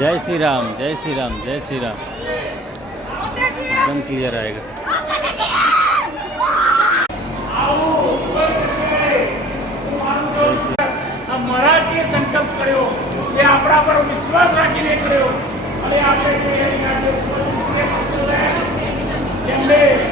जय श्री राम, जय श्री राम, जय श्री राम। एकदम क्लियर आएगा। મરાઠીએ સંકલ્પ કર્યો કે આપણા પર વિશ્વાસ રાખીને કર્યો અને આપણે એમને